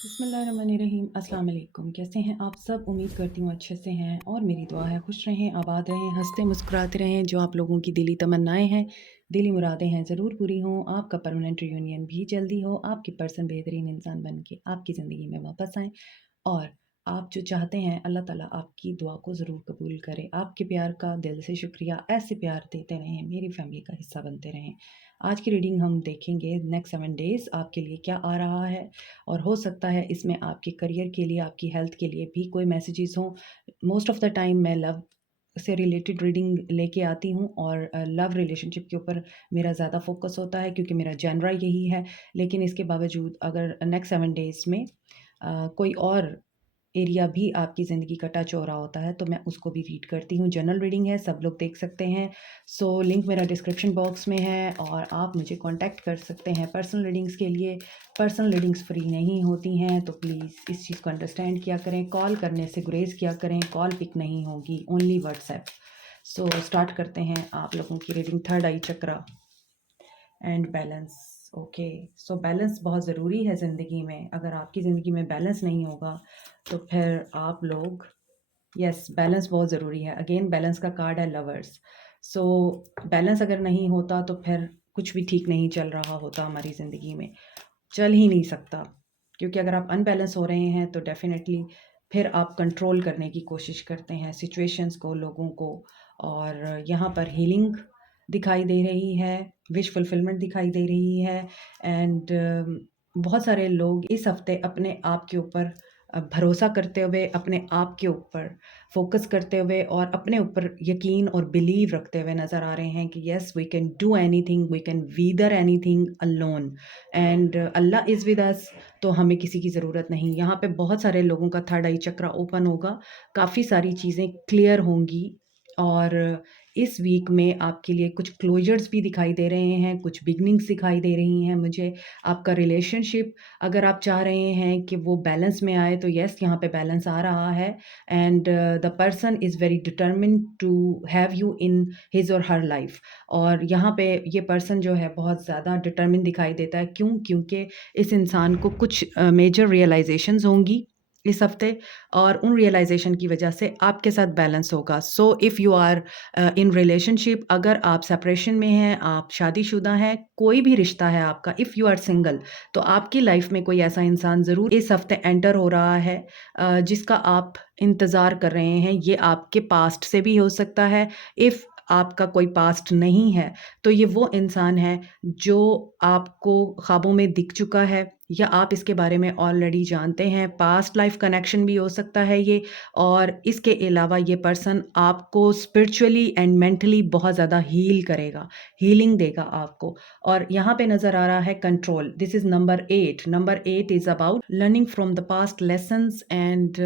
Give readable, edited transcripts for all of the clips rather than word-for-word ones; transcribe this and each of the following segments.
बिस्मिल्लाहिर्रहमानिर्रहीम। अस्सलाम वालेकुम। कैसे हैं आप सब? उम्मीद करती हूँ अच्छे से हैं और मेरी दुआ है खुश रहें, आबाद रहें, हंसते मुस्कुराते रहें। जो आप लोगों की दिली तमन्नाएं हैं, दिली मुरादें हैं, ज़रूर पूरी हों। आपका परमानेंट रियूनियन भी जल्दी हो। आपकी पर्सन बेहतरीन इंसान बन के आपकी ज़िंदगी में वापस आएँ और आप जो चाहते हैं अल्लाह ताला आपकी दुआ को ज़रूर कबूल करे। आपके प्यार का दिल से शुक्रिया। ऐसे प्यार देते रहें, मेरी फैमिली का हिस्सा बनते रहें। आज की रीडिंग हम देखेंगे नेक्स्ट 7 डेज़ आपके लिए क्या आ रहा है और हो सकता है इसमें आपके करियर के लिए, आपकी हेल्थ के लिए भी कोई मैसेजेस हों। मोस्ट ऑफ़ द टाइम मैं लव से रिलेटेड रीडिंग लेके आती हूँ और लव रिलेशनशिप के ऊपर मेरा ज़्यादा फ़ोकस होता है क्योंकि मेरा जेनरा यही है। लेकिन इसके बावजूद अगर नेक्स्ट 7 डेज़ में कोई और एरिया भी आपकी ज़िंदगी का टच हो रहा होता है तो मैं उसको भी रीड करती हूँ। जनरल रीडिंग है, सब लोग देख सकते हैं। सो लिंक मेरा डिस्क्रिप्शन बॉक्स में है और आप मुझे कांटेक्ट कर सकते हैं पर्सनल रीडिंग्स के लिए। पर्सनल रीडिंग्स फ्री नहीं होती हैं तो प्लीज़ इस चीज़ को अंडरस्टैंड किया करें। कॉल करने से गुरेज किया करें, कॉल पिक नहीं होगी, ओनली व्हाट्सएप। सो स्टार्ट करते हैं आप लोगों की reading. Third I chakra and balance. Okay, so balance बहुत ज़रूरी है ज़िंदगी में। अगर आपकी ज़िंदगी में बैलेंस नहीं होगा तो फिर आप लोग, यस, बैलेंस बहुत ज़रूरी है। अगेन बैलेंस का कार्ड है लवर्स। सो बैलेंस अगर नहीं होता तो फिर कुछ भी ठीक नहीं चल रहा होता हमारी ज़िंदगी में, चल ही नहीं सकता। क्योंकि अगर आप अनबैलेंस हो रहे हैं तो डेफिनेटली फिर आप कंट्रोल करने की कोशिश करते हैं सिचुएशंस को, लोगों को। और यहाँ पर हीलिंग दिखाई दे रही है, विश फुलफिलमेंट दिखाई दे रही है। एंड बहुत सारे लोग इस हफ्ते अपने आप के ऊपर भरोसा करते हुए, अपने आप के ऊपर फोकस करते हुए और अपने ऊपर यकीन और बिलीव रखते हुए नज़र आ रहे हैं कि yes we can do anything, we can weather anything alone and Allah is with us. तो हमें किसी की ज़रूरत नहीं। यहाँ पे बहुत सारे लोगों का थर्ड आई चक्रा ओपन होगा, काफ़ी सारी चीज़ें क्लियर होंगी और इस वीक में आपके लिए कुछ क्लोजर्स भी दिखाई दे रहे हैं, कुछ बिगनिंग्स दिखाई दे रही हैं मुझे। आपका रिलेशनशिप अगर आप चाह रहे हैं कि वो बैलेंस में आए तो येस, यहाँ पे बैलेंस आ रहा है। And the person is very determined to have you in his or her life. और यहाँ पे ये पर्सन जो है बहुत ज़्यादा डिटर्मिन दिखाई देता है। क्यों? क्योंकि इस इंसान को कुछ मेजर रियलाइजेशंस होंगी इस हफ्ते और उन रियलाइजेशन की वजह से आपके साथ बैलेंस होगा। So if you are in relationship, अगर आप सेपरेशन में हैं, आप शादीशुदा हैं, कोई भी रिश्ता है आपका, इफ़ यू आर सिंगल, तो आपकी लाइफ में कोई ऐसा इंसान ज़रूर इस हफ्ते एंटर हो रहा है जिसका आप इंतज़ार कर रहे हैं। ये आपके पास्ट से भी हो सकता है। इफ़ आपका कोई पास्ट नहीं है तो ये वो इंसान है जो आपको ख्वाबों में दिख चुका है या आप इसके बारे में ऑलरेडी जानते हैं। पास्ट लाइफ कनेक्शन भी हो सकता है ये। और इसके अलावा ये पर्सन आपको स्पिरिचुअली एंड मेंटली बहुत ज़्यादा हील करेगा, हीलिंग देगा आपको। और यहाँ पे नज़र आ रहा है control. This is number 8। Number 8 is about learning from the past lessons and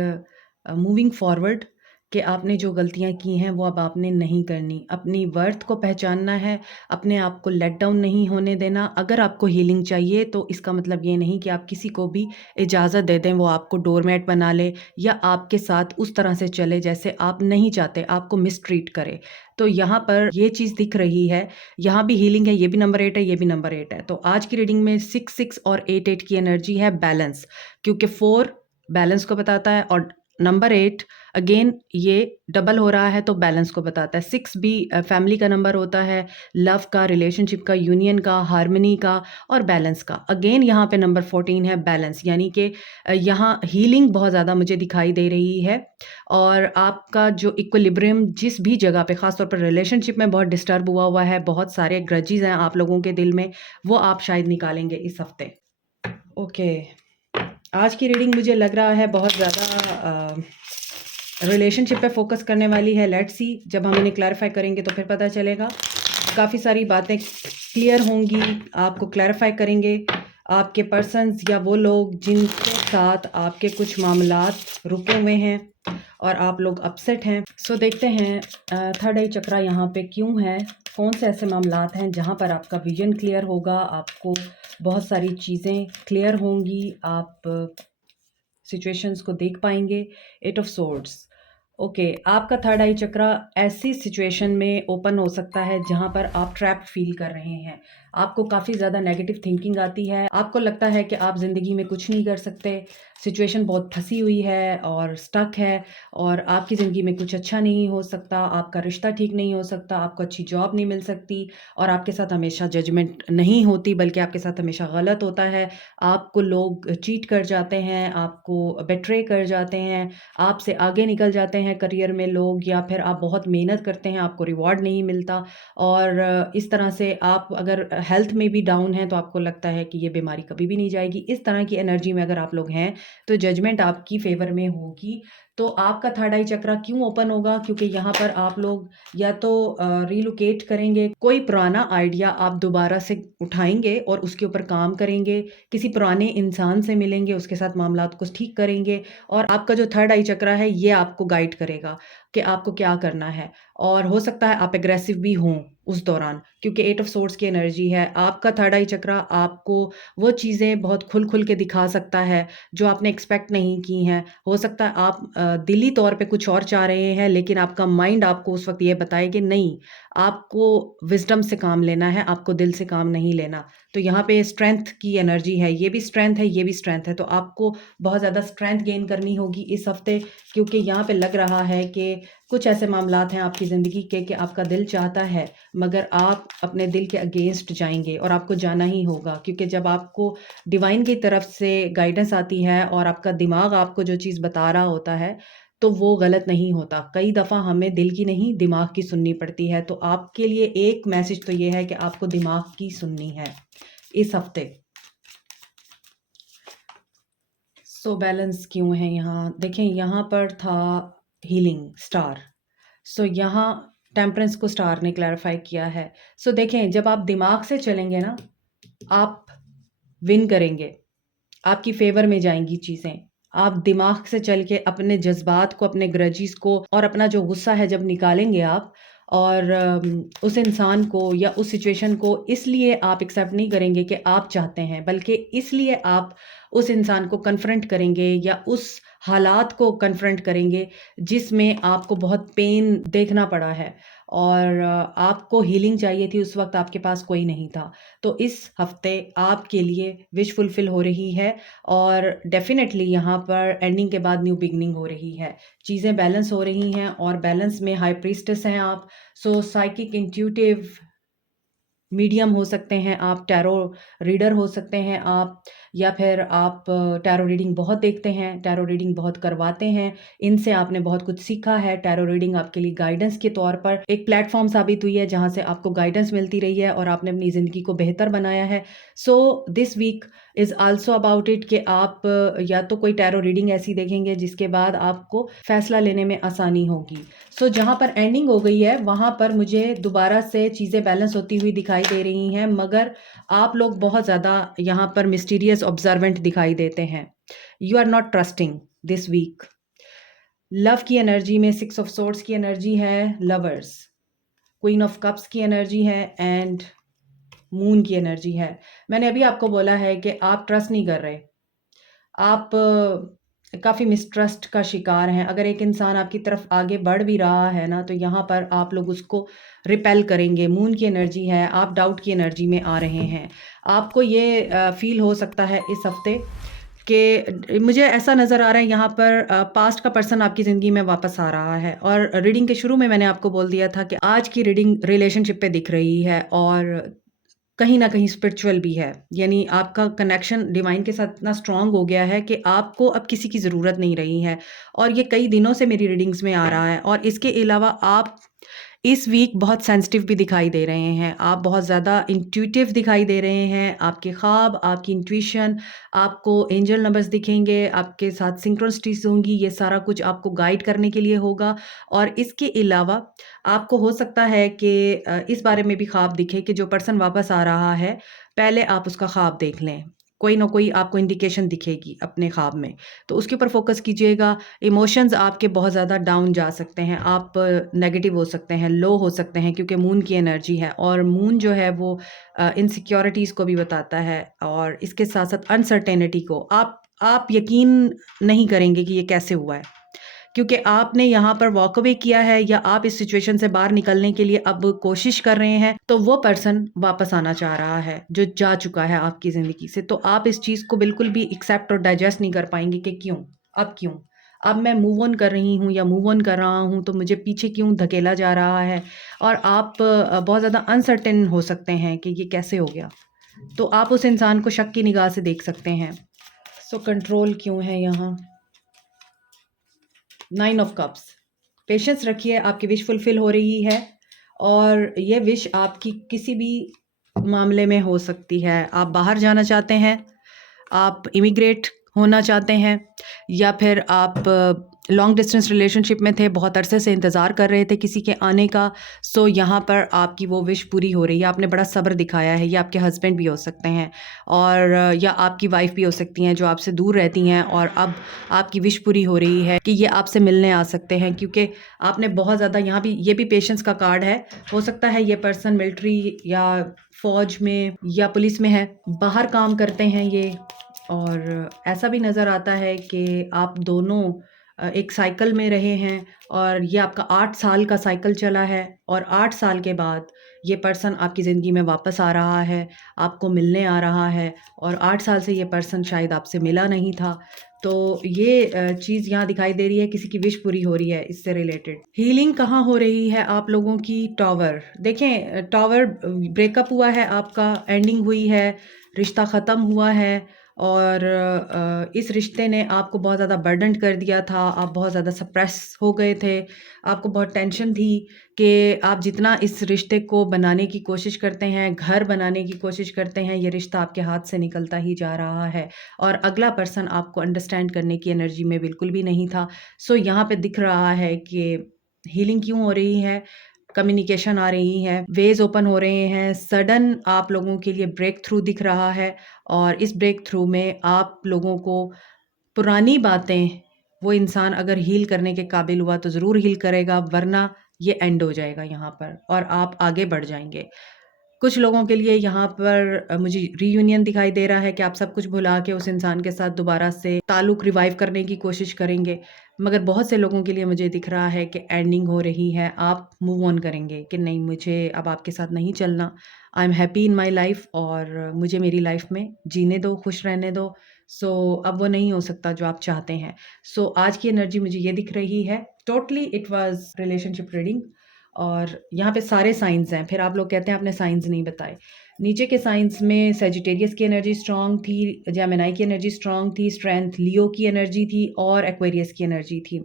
moving forward. कि आपने जो गलतियाँ की हैं वो अब आपने नहीं करनी। अपनी वर्थ को पहचानना है, अपने आप को लेट डाउन नहीं होने देना। अगर आपको हीलिंग चाहिए तो इसका मतलब ये नहीं कि आप किसी को भी इजाज़त दे दें वो आपको डोरमैट बना ले या आपके साथ उस तरह से चले जैसे आप नहीं चाहते, आपको मिसट्रीट करे। तो यहाँ पर ये चीज़ दिख रही है, यहाँ भी हीलिंग है, ये भी नंबर 8 है, ये भी नंबर 8 है। तो आज की रीडिंग में 6 और 8 की एनर्जी है बैलेंस, क्योंकि 4 बैलेंस को बताता है और नंबर 8 अगेन ये डबल हो रहा है तो बैलेंस को बताता है। 6 भी फैमिली का नंबर होता है, लव का, रिलेशनशिप का, यूनियन का, हार्मनी का और बैलेंस का। अगेन यहाँ पे नंबर 14 है बैलेंस, यानी कि यहाँ हीलिंग बहुत ज़्यादा मुझे दिखाई दे रही है। और आपका जो इक्विलिब्रियम जिस भी जगह पे, ख़ासतौर पर रिलेशनशिप में बहुत डिस्टर्ब हुआ है, बहुत सारे ग्रजेस हैं आप लोगों के दिल में, वो आप शायद निकालेंगे इस हफ्ते। ओके, आज की रीडिंग मुझे लग रहा है बहुत ज़्यादा रिलेशनशिप पे फोकस करने वाली है। लेट्स सी, जब हम इन्हें क्लैरिफाई करेंगे तो फिर पता चलेगा। काफ़ी सारी बातें क्लियर होंगी, आपको क्लैरिफाई करेंगे आपके पर्सन्स या वो लोग जिनके साथ आपके कुछ मामलात रुके हुए हैं और आप लोग अपसेट हैं। सो देखते हैं थर्ड आई चक्रा यहाँ पे क्यों है, कौन से ऐसे मामलात हैं जहाँ पर आपका विजन क्लियर होगा, आपको बहुत सारी चीज़ें क्लियर होंगी, आप सिचुएशंस को देख पाएंगे। 8 ऑफ सोर्ड्स। ओके, आपका थर्ड आई चक्रा ऐसी सिचुएशन में ओपन हो सकता है जहाँ पर आप ट्रैप फील कर रहे हैं। आपको काफ़ी ज़्यादा नेगेटिव थिंकिंग आती है, आपको लगता है कि आप ज़िंदगी में कुछ नहीं कर सकते, सिचुएशन बहुत फँसी हुई है और स्टक है और आपकी ज़िंदगी में कुछ अच्छा नहीं हो सकता, आपका रिश्ता ठीक नहीं हो सकता, आपको अच्छी जॉब नहीं मिल सकती और आपके साथ हमेशा जजमेंट नहीं होती बल्कि आपके साथ हमेशा गलत होता है। आपको लोग चीट कर जाते हैं, आपको बिट्रे कर जाते हैं, आपसे आगे निकल जाते हैं करियर में लोग या फिर आप बहुत मेहनत करते हैं, आपको रिवॉर्ड नहीं मिलता और इस तरह से आप अगर हेल्थ में भी डाउन हैं तो आपको लगता है कि ये बीमारी कभी भी नहीं जाएगी। इस तरह की एनर्जी में अगर आप लोग हैं तो जजमेंट आपकी फ़ेवर में होगी। तो आपका थर्ड आई चक्रा क्यों ओपन होगा? क्योंकि यहाँ पर आप लोग या तो रिलोकेट करेंगे, कोई पुराना आइडिया आप दोबारा से उठाएँगे और उसके ऊपर काम करेंगे, किसी पुराने इंसान से मिलेंगे, उसके साथ मामलात को ठीक करेंगे और आपका जो थर्ड आई चक्रा है ये आपको गाइड करेगा कि आपको क्या करना है। और हो सकता है आप एग्रेसिव भी हों उस दौरान क्योंकि एट ऑफ सोर्ड्स की एनर्जी है। आपका थर्ड आई चक्रा आपको वो चीज़ें बहुत खुल के दिखा सकता है जो आपने एक्सपेक्ट नहीं की हैं। हो सकता है आप दिली तौर पे कुछ और चाह रहे हैं लेकिन आपका माइंड आपको उस वक़्त ये बताए कि नहीं, आपको विज़डम से काम लेना है, आपको दिल से काम नहीं लेना। तो यहाँ पे स्ट्रेंथ की एनर्जी है, ये भी स्ट्रेंथ है, ये भी स्ट्रेंथ है। तो आपको बहुत ज़्यादा स्ट्रेंथ गेन करनी होगी इस हफ़्ते क्योंकि यहाँ पे लग रहा है कि कुछ ऐसे मामलात हैं आपकी ज़िंदगी के कि आपका दिल चाहता है मगर आप अपने दिल के अगेंस्ट जाएँगे और आपको जाना ही होगा क्योंकि जब आपको डिवाइन की तरफ से गाइडेंस आती है और आपका दिमाग आपको जो चीज़ बता रहा होता है, तो वो गलत नहीं होता। कई दफ़ा हमें दिल की नहीं दिमाग की सुननी पड़ती है। तो आपके लिए एक मैसेज तो ये है कि आपको दिमाग की सुननी है इस हफ़्ते। सो बैलेंस क्यों है यहाँ? देखें यहाँ पर था हीलिंग स्टार। सो यहाँ टेम्परेंस को स्टार ने क्लैरिफाई किया है। सो देखें जब आप दिमाग से चलेंगे ना, आप विन करेंगे। आपकी फ़ेवर में जाएँगी चीज़ें। आप दिमाग से चल के अपने जज़्बात को, अपने ग्रजेस को और अपना जो गुस्सा है जब निकालेंगे आप और उस इंसान को या उस सिचुएशन को इसलिए आप एक्सेप्ट नहीं करेंगे कि आप चाहते हैं, बल्कि इसलिए आप उस इंसान को कन्फ्रंट करेंगे या उस हालात को कन्फ्रंट करेंगे जिसमें आपको बहुत पेन देखना पड़ा है और आपको हीलिंग चाहिए थी, उस वक़्त आपके पास कोई नहीं था। तो इस हफ़्ते आपके लिए विश फुलफ़िल हो रही है और डेफ़िनेटली यहाँ पर एंडिंग के बाद न्यू बिगिनिंग हो रही है। चीज़ें बैलेंस हो रही हैं और बैलेंस में हाई प्रीस्टेस हैं आप। सो साइकिक इंट्यूटिव मीडियम हो सकते हैं आप, टैरो रीडर हो सकते हैं आप या फिर आप टैरो रीडिंग बहुत देखते हैं, टैरो रीडिंग बहुत करवाते हैं, इनसे आपने बहुत कुछ सीखा है। टैरो रीडिंग आपके लिए गाइडेंस के तौर पर एक प्लेटफ़ॉर्म साबित हुई है जहाँ से आपको गाइडेंस मिलती रही है और आपने अपनी ज़िंदगी को बेहतर बनाया है। So this week is also about it कि आप या तो कोई टैरो रीडिंग ऐसी देखेंगे जिसके बाद आपको फ़ैसला लेने में आसानी होगी। सो जहाँ पर एंडिंग हो गई है वहाँ पर मुझे दोबारा से चीज़ें बैलेंस होती हुई दिखाई दे रही हैं मगर आप लोग बहुत ज़्यादा यहाँ पर मिस्टीरियस ऑब्जर्वेंट दिखाई देते हैं। You are not trusting this week. Love की एनर्जी में 6 ऑफ सोर्ड्स की एनर्जी है, लवर्स, क्वीन ऑफ कप्स की एनर्जी है एंड मून की एनर्जी है। मैंने अभी आपको बोला है कि आप ट्रस्ट नहीं कर रहे। आप काफ़ी मिसट्रस्ट का शिकार हैं। अगर एक इंसान आपकी तरफ आगे बढ़ भी रहा है ना, तो यहाँ पर आप लोग उसको रिपेल करेंगे। मून की एनर्जी है, आप डाउट की एनर्जी में आ रहे हैं। आपको ये फ़ील हो सकता है इस हफ़्ते कि मुझे ऐसा नज़र आ रहा है यहाँ पर पास्ट का पर्सन आपकी ज़िंदगी में वापस आ रहा है और रीडिंग के शुरू में मैंने आपको बोल दिया था कि आज की रीडिंग रिलेशनशिप पे दिख रही है और कहीं न कहीं स्पिरिचुअल भी है। यानी आपका कनेक्शन डिवाइन के साथ इतना स्ट्रॉन्ग हो गया है कि आपको अब किसी की ज़रूरत नहीं रही है और ये कई दिनों से मेरी रीडिंग्स में आ रहा है और इसके अलावा आप इस वीक बहुत सेंसिटिव भी दिखाई दे रहे हैं। आप बहुत ज़्यादा इंट्यूटिव दिखाई दे रहे हैं। आपके ख्वाब, आपकी इंट्यूशन, आपको एंजल नंबर्स दिखेंगे, आपके साथ सिंक्रोनिसिटीज़ होंगी, ये सारा कुछ आपको गाइड करने के लिए होगा और इसके अलावा आपको हो सकता है कि इस बारे में भी ख्वाब दिखे कि जो पर्सन वापस आ रहा है, पहले आप उसका ख्वाब देख लें। कोई ना कोई आपको इंडिकेशन दिखेगी अपने ख्वाब में, तो उसके ऊपर फ़ोकस कीजिएगा। इमोशंस आपके बहुत ज़्यादा डाउन जा सकते हैं, आप नेगेटिव हो सकते हैं, लो हो सकते हैं क्योंकि मून की एनर्जी है और मून जो है वो इनसिक्योरिटीज़ को भी बताता है और इसके साथ-साथ अनसर्टेनिटी को। आप यकीन नहीं करेंगे कि ये कैसे हुआ है। क्योंकि आपने यहाँ पर वॉक अवे किया है या आप इस सिचुएशन से बाहर निकलने के लिए अब कोशिश कर रहे हैं, तो वो पर्सन वापस आना चाह रहा है जो जा चुका है आपकी ज़िंदगी से। तो आप इस चीज़ को बिल्कुल भी एक्सेप्ट और डाइजेस्ट नहीं कर पाएंगे कि क्यों, अब क्यों, अब मैं मूव ऑन कर रही हूँ या मूव ऑन कर रहा हूँ तो मुझे पीछे क्यों धकेला जा रहा है। और आप बहुत ज़्यादा अनसर्टेन हो सकते हैं कि ये कैसे हो गया। तो आप उस इंसान को शक की निगाह से देख सकते हैं। सो कंट्रोल क्यों है यहाँ? 9 ऑफ कप्स। पेशेंस रखिए, आपकी विश फुलफिल हो रही है और ये विश आपकी किसी भी मामले में हो सकती है। आप बाहर जाना चाहते हैं, आप इमिग्रेट होना चाहते हैं, या फिर आप लॉन्ग डिस्टेंस रिलेशनशिप में थे, बहुत अरसे से इंतज़ार कर रहे थे किसी के आने का। सो यहाँ पर आपकी वो विश पूरी हो रही है। आपने बड़ा सब्र दिखाया है। ये आपके हस्बैंड भी हो सकते हैं और या आपकी वाइफ भी हो सकती हैं जो आपसे दूर रहती हैं, और अब आपकी विश पूरी हो रही है कि ये आपसे मिलने आ सकते हैं, क्योंकि आपने बहुत ज़्यादा यहाँ भी, ये भी पेशेंस का कार्ड है। हो सकता है ये पर्सन मिलिट्री या फ़ौज में या पुलिस में है, बाहर काम करते हैं ये। और ऐसा भी नज़र आता है कि आप दोनों एक साइकिल में रहे हैं और ये आपका 8 साल का साइकिल चला है, और 8 साल के बाद ये पर्सन आपकी ज़िंदगी में वापस आ रहा है, आपको मिलने आ रहा है, और 8 साल से ये पर्सन शायद आपसे मिला नहीं था। तो ये चीज़ यहाँ दिखाई दे रही है, किसी की विश पूरी हो रही है इससे रिलेटेड। हीलिंग कहाँ हो रही है आप लोगों की? टॉवर। देखें, टॉवर ब्रेकअप हुआ है आपका, एंडिंग हुई है, रिश्ता ख़त्म हुआ है, और इस रिश्ते ने आपको बहुत ज़्यादा बर्डन कर दिया था। आप बहुत ज़्यादा सप्रेस हो गए थे, आपको बहुत टेंशन थी कि आप जितना इस रिश्ते को बनाने की कोशिश करते हैं, घर बनाने की कोशिश करते हैं, ये रिश्ता आपके हाथ से निकलता ही जा रहा है, और अगला पर्सन आपको अंडरस्टैंड करने की एनर्जी में बिल्कुल भी नहीं था। सो यहाँ पे दिख रहा है कि हीलिंग क्यों हो रही है, कम्युनिकेशन आ रही है, वेज ओपन हो रहे हैं, सडन आप लोगों के लिए ब्रेक थ्रू दिख रहा है, और इस ब्रेक थ्रू में आप लोगों को पुरानी बातें, वो इंसान अगर हील करने के काबिल हुआ तो ज़रूर हील करेगा, वरना ये एंड हो जाएगा यहाँ पर और आप आगे बढ़ जाएंगे। कुछ लोगों के लिए यहाँ पर मुझे रीयूनियन दिखाई दे रहा है कि आप सब कुछ भुला के उस इंसान के साथ दोबारा से ताल्लुक़ रिवाइव करने की कोशिश करेंगे। मगर बहुत से लोगों के लिए मुझे दिख रहा है कि एंडिंग हो रही है, आप मूव ऑन करेंगे कि नहीं, मुझे अब आपके साथ नहीं चलना, I am happy in my life और मुझे मेरी लाइफ में जीने दो, खुश रहने दो। सो अब वो नहीं हो सकता जो आप चाहते हैं। सो आज की एनर्जी मुझे ये दिख रही है। Totally it was relationship reading, और यहाँ पे सारे साइंस हैं। फिर आप लोग कहते हैं आपने साइंस नहीं बताए। नीचे के साइंस में सेजिटेरियस की एनर्जी स्ट्रांग थी, जेमिनी की एनर्जी स्ट्रांग थी, स्ट्रेंथ लियो की एनर्जी थी, और एक्वेरियस की एनर्जी थी।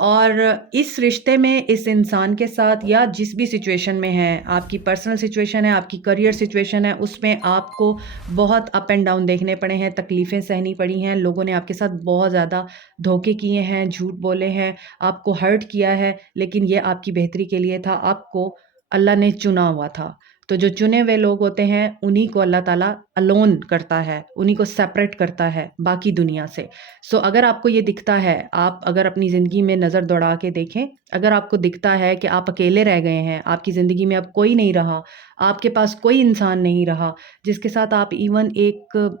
और इस रिश्ते में इस इंसान के साथ या जिस भी सिचुएशन में है, आपकी पर्सनल सिचुएशन है, आपकी करियर सिचुएशन है, उसमें आपको बहुत अप एंड डाउन देखने पड़े हैं, तकलीफ़ें सहनी पड़ी हैं, लोगों ने आपके साथ बहुत ज़्यादा धोखे किए हैं, झूठ बोले हैं, आपको हर्ट किया है, लेकिन ये आपकी बेहतरी के लिए था, आपको अल्लाह ने चुना हुआ था। तो जो चुने हुए लोग होते हैं, उन्हीं को अल्लाह ताला अलोन करता है, उन्हीं को सेपरेट करता है बाकी दुनिया से। सो अगर आपको ये दिखता है, आप अगर अपनी ज़िंदगी में नज़र दौड़ा के देखें, अगर आपको दिखता है कि आप अकेले रह गए हैं, आपकी ज़िंदगी में अब कोई नहीं रहा, आपके पास कोई इंसान नहीं रहा जिसके साथ आप इवन एक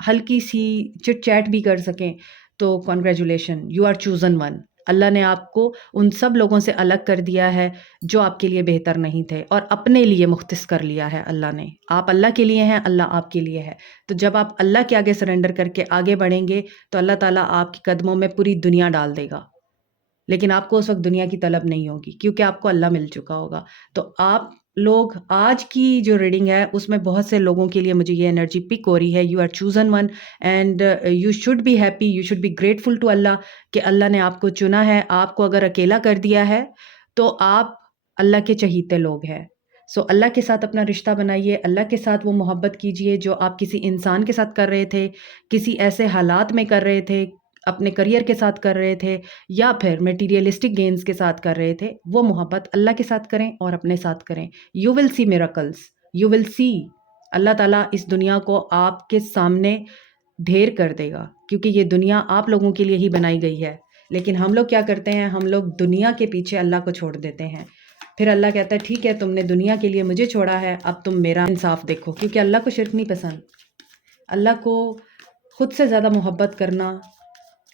हल्की सी चिट चैट भी कर सकें, तो congratulation, you are chosen one. Allah ने आपको उन सब लोगों से अलग कर दिया है जो आपके लिए बेहतर नहीं थे, और अपने लिए मुख्तिस कर लिया है अल्लाह ने। आप अल्लाह के लिए हैं, अल्लाह आपके लिए है। तो जब आप अल्लाह के आगे सरेंडर करके आगे बढ़ेंगे, तो अल्लाह ताला आपके कदमों में पूरी दुनिया डाल देगा। लेकिन आपको उस वक़्त दुनिया की तलब नहीं होगी, क्योंकि आपको अल्लाह मिल चुका होगा। तो आप लोग, आज की जो रीडिंग है उसमें बहुत से लोगों के लिए मुझे ये एनर्जी पिक हो रही है, you are chosen one and you should be happy, you should be grateful to Allah कि अल्लाह ने आपको चुना है। आपको अगर अकेला कर दिया है, तो आप अल्लाह के चहीते लोग हैं। सो अल्लाह के साथ अपना रिश्ता बनाइए, अल्लाह के साथ वो मोहब्बत कीजिए जो आप किसी इंसान के साथ कर रहे थे, किसी ऐसे हालात में कर रहे थे, अपने करियर के साथ कर रहे थे, या फिर मटेरियलिस्टिक गेन्स के साथ कर रहे थे। वो मोहब्बत अल्लाह के साथ करें और अपने साथ करें। You will see miracles, you will see. Allah Taala इस दुनिया को आपके सामने ढेर कर देगा, क्योंकि ये दुनिया आप लोगों के लिए ही बनाई गई है। लेकिन हम लोग क्या करते हैं, हम लोग दुनिया के पीछे अल्लाह को छोड़ देते हैं। फिर अल्लाह कहता है, ठीक है, तुमने दुनिया के लिए मुझे छोड़ा है, अब तुम मेरा इंसाफ देखो। क्योंकि अल्लाह को शिर्क नहीं पसंद। अल्लाह को खुद से ज़्यादा मोहब्बत करना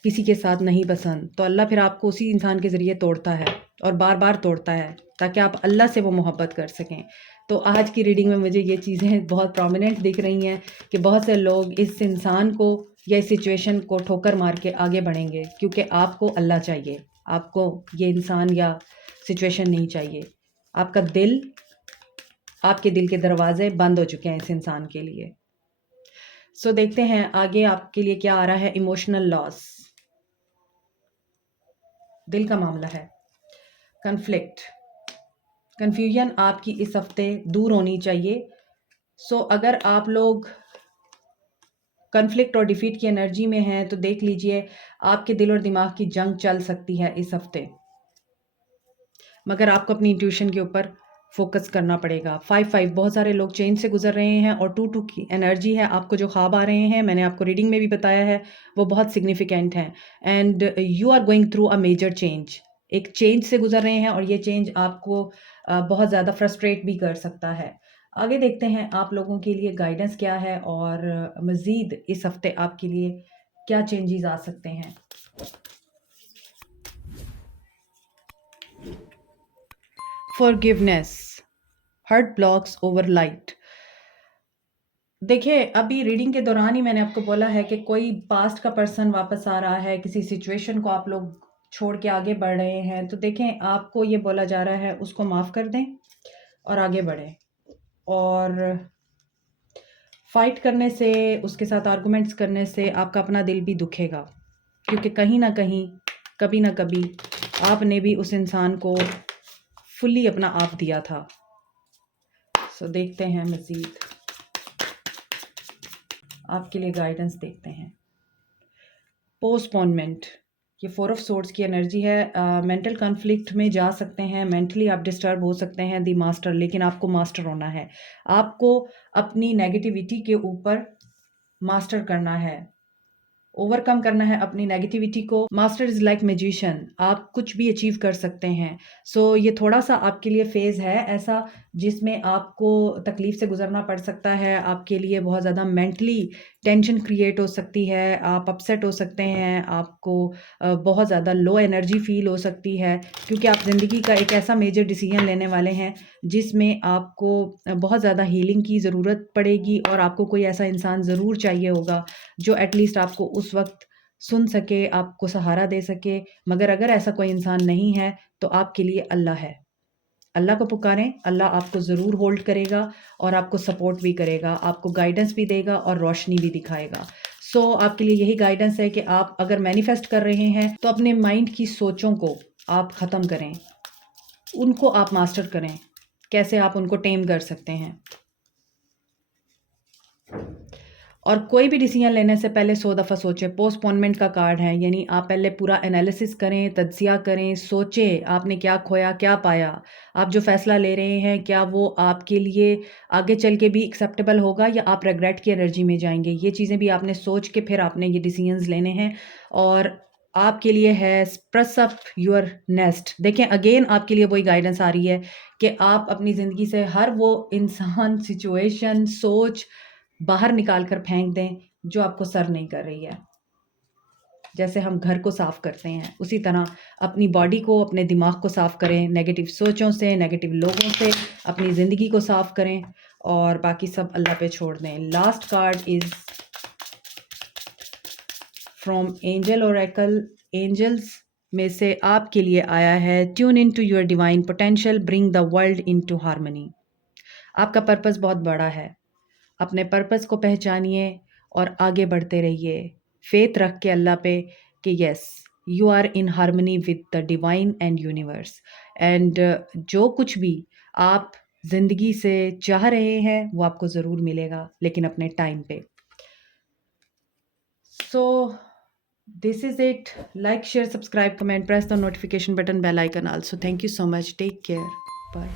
किसी के साथ नहीं पसंद, तो अल्लाह फिर आपको उसी इंसान के ज़रिए तोड़ता है और बार बार तोड़ता है ताकि आप अल्लाह से वो मोहब्बत कर सकें। तो आज की रीडिंग में मुझे ये चीज़ें बहुत प्रोमिनेंट दिख रही हैं कि बहुत से लोग इस इंसान को या इस सिचुएशन को ठोकर मार के आगे बढ़ेंगे, क्योंकि आपको अल्लाह चाहिए, आपको ये इंसान या सिचुएशन नहीं चाहिए। आपका दिल, आपके दिल के दरवाजे बंद हो चुके हैं इस इंसान के लिए। सो देखते हैं आगे आपके लिए क्या आ रहा है। इमोशनल लॉस, दिल का मामला है। कन्फ्लिक्ट, कन्फ्यूजन आपकी इस हफ्ते दूर होनी चाहिए। सो अगर आप लोग कन्फ्लिक्ट और डिफीट की एनर्जी में हैं तो देख लीजिए आपके दिल और दिमाग की जंग चल सकती है इस हफ्ते, मगर आपको अपनी इंट्यूशन के ऊपर फोकस करना पड़ेगा। 5-5 बहुत सारे लोग चेंज से गुजर रहे हैं और 2-2 की एनर्जी है। आपको जो ख्वाब आ रहे हैं, मैंने आपको रीडिंग में भी बताया है, वो बहुत सिग्निफिकेंट हैं and you are going through a major change. एक चेंज से गुजर रहे हैं और ये चेंज आपको बहुत ज़्यादा फ्रस्ट्रेट भी कर सकता है। आगे देखते हैं आप लोगों के लिए गाइडेंस क्या है और मज़ीद इस हफ्ते आपके लिए क्या चेंजेस आ सकते हैं। Forgiveness, hurt blocks over light. देखिए अभी रीडिंग के दौरान ही मैंने आपको बोला है कि कोई पास्ट का पर्सन वापस आ रहा है, किसी सिचुएशन को आप लोग छोड़ के आगे बढ़ रहे हैं, तो देखें आपको ये बोला जा रहा है उसको माफ़ कर दें और आगे बढ़ें। और फाइट करने से, उसके साथ आर्गुमेंट्स करने से आपका अपना दिल भी दुखेगा, क्योंकि कहीं ना कहीं कभी ना कभी आपने भी उस इंसान को फुल्ली अपना आप दिया था। सो देखते हैं मज़ीद आपके लिए गाइडेंस देखते हैं। पोस्टपोनमेंट, ये 4 ऑफ सोर्ड्स की एनर्जी है। मेंटल कॉन्फ्लिक्ट में जा सकते हैं, मेंटली आप डिस्टर्ब हो सकते हैं दी मास्टर, लेकिन आपको मास्टर होना है। आपको अपनी नेगेटिविटी के ऊपर मास्टर करना है, ओवरकम करना है अपनी नेगेटिविटी को। मास्टर इज़ लाइक मैजिशियन, आप कुछ भी अचीव कर सकते हैं। सो ये थोड़ा सा आपके लिए फेज़ है ऐसा जिसमें आपको तकलीफ़ से गुजरना पड़ सकता है। आपके लिए बहुत ज़्यादा मेंटली टेंशन क्रिएट हो सकती है, आप अपसेट हो सकते हैं, आपको बहुत ज़्यादा लो एनर्जी फील हो सकती है, क्योंकि आप ज़िंदगी का एक ऐसा मेजर डिसीजन लेने वाले हैं जिसमें आपको बहुत ज़्यादा हीलिंग की ज़रूरत पड़ेगी और आपको कोई ऐसा इंसान ज़रूर चाहिए होगा जो एटलीस्ट आपको उस वक्त सुन सके, आपको सहारा दे सके। मगर अगर ऐसा कोई इंसान नहीं है तो आपके लिए अल्लाह है। अल्लाह को पुकारें, अल्लाह आपको ज़रूर होल्ड करेगा और आपको सपोर्ट भी करेगा, आपको गाइडेंस भी देगा और रोशनी भी दिखाएगा। सो आपके लिए यही गाइडेंस है कि आप अगर मैनिफेस्ट कर रहे हैं तो अपने माइंड की सोचों को आप ख़त्म करें, उनको आप मास्टर करें। कैसे आप उनको टेम कर सकते हैं। और कोई भी डिसीजन लेने से पहले 100 दफ़ा सोचें। पोस्टपोनमेंट का कार्ड है, यानी आप पहले पूरा एनालिसिस करें, तज्जिया करें, सोचें आपने क्या खोया, क्या पाया। आप जो फ़ैसला ले रहे हैं क्या वो आपके लिए आगे चल के भी एक्सेप्टेबल होगा या आप रिग्रेट की एनर्जी में जाएँगे। ये चीज़ें भी आपने सोच के फिर आपने ये डिसीजंस लेने हैं। और आपके लिए है स्प्रेस अप योर नेस्ट। देखें अगेन आपके लिए वही गाइडेंस आ रही है कि आप अपनी ज़िंदगी से हर वो इंसान, सिचुएशन, सोच बाहर निकाल कर फेंक दें जो आपको सर्व नहीं कर रही है। जैसे हम घर को साफ़ करते हैं उसी तरह अपनी बॉडी को, अपने दिमाग को साफ़ करें नेगेटिव सोचों से, नेगेटिव लोगों से, अपनी ज़िंदगी को साफ़ करें और बाकी सब अल्लाह पे छोड़ दें। Last card is from angel oracle. Angels में से आपके लिए आया है tune in to your divine potential, bring the world into harmony. आपका पर्पस बहुत बड़ा है, अपने पर्पस को पहचानिए और आगे बढ़ते रहिए, फेथ रख के अल्लाह पे कि yes you are in harmony with the divine and universe. And जो कुछ भी आप ज़िंदगी से चाह रहे हैं वो आपको ज़रूर मिलेगा, लेकिन अपने टाइम पे। So this is it. Like, share, subscribe, comment, press the notification button, bell icon also. Thank you so much, take care, bye.